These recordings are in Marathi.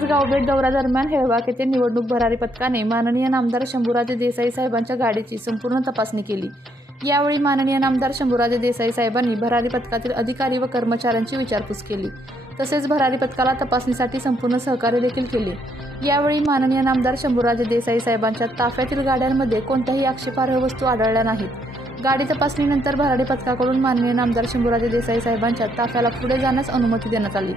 आज गावभेट दौऱ्यादरम्यान हेळवाक येथे निवडणूक भरारी पथकाने माननीय नामदार शंभूराजे देसाई साहेबांच्या गाडीची संपूर्ण तपासणी केली. यावेळी माननीय नामदार शंभूराजे देसाई साहेबांनी भरारी पथकातील अधिकारी व कर्मचाऱ्यांची विचारपूस केली. तसेच भरारी पथकाला तपासणीसाठी संपूर्ण सहकार्य देखील केले. यावेळी माननीय नामदार शंभूराजे देसाई साहेबांच्या ताफ्यातील गाड्यांमध्ये कोणत्याही आक्षेपार्ह वस्तू आढळल्या नाहीत. गाडी तपासणीनंतर भरारी पथकाकडून माननीय नामदार शंभूराजे देसाई साहेबांच्या ताफ्याला पुढे जाण्यास अनुमती देण्यात आली.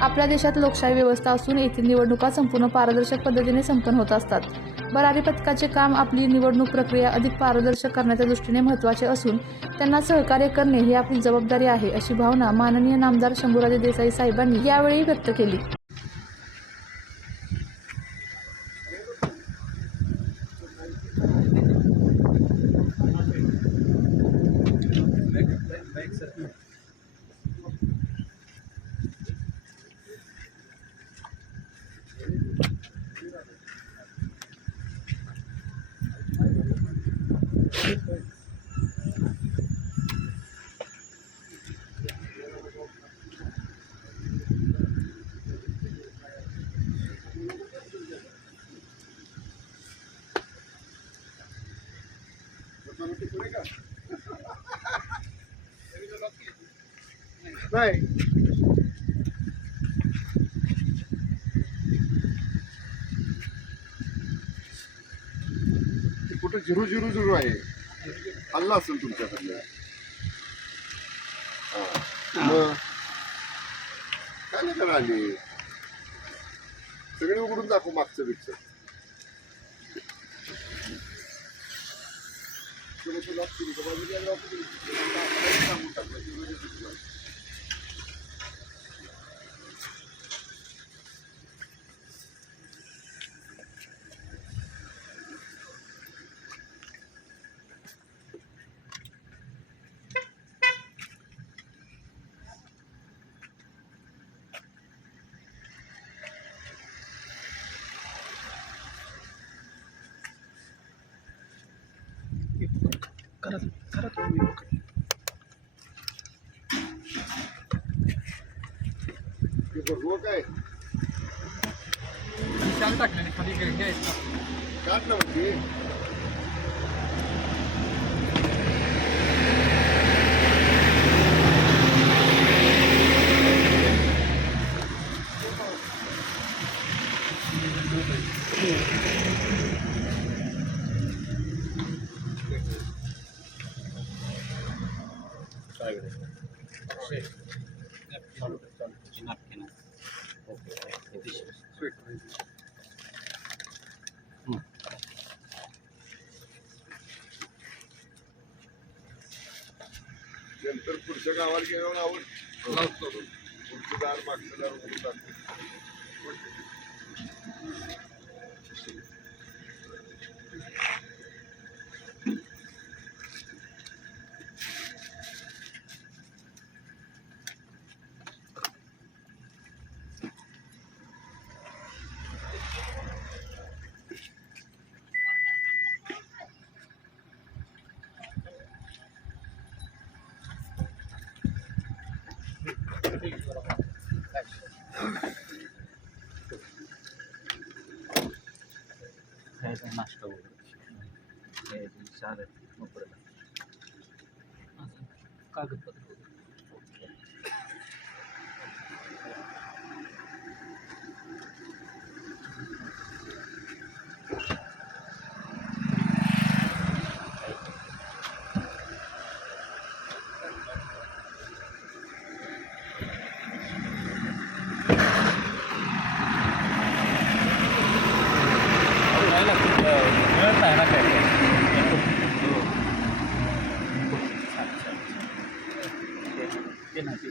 आपल्या देशात लोकशाही व्यवस्था असून येथील निवडणुका संपूर्ण पारदर्शक पद्धतीने संपन्न होत असतात. बरारी पथकाचे काम आपली निवडणूक प्रक्रिया अधिक पारदर्शक करण्याच्या दृष्टीने महत्त्वाचे असून त्यांना सहकार्य करणे ही आपली जबाबदारी आहे अशी भावना माननीय नामदार शंभूराजे देसाई साहेबांनी यावेळी व्यक्त केली. नाही ते कुठं झिरू झिरू झिरू आहे हल्ला असेल तुमच्याकडनं. हा. मग काय नाही करा आली. सगळे उघडून दाखव मागचं तुला तुला तुला बाजूला लाव, काय शाल टाकलेली खाली घ्यायचं काढ ना म्हणजे नंतर पुढच्या गावाला गेल्यावर आवड लावतो. पुढचं दार मागचं दार उघडून टाकतो. खायचा नाश्ता वगैरे हे शाल कागदपत्र मिळत नाही ना काय ते नाही ते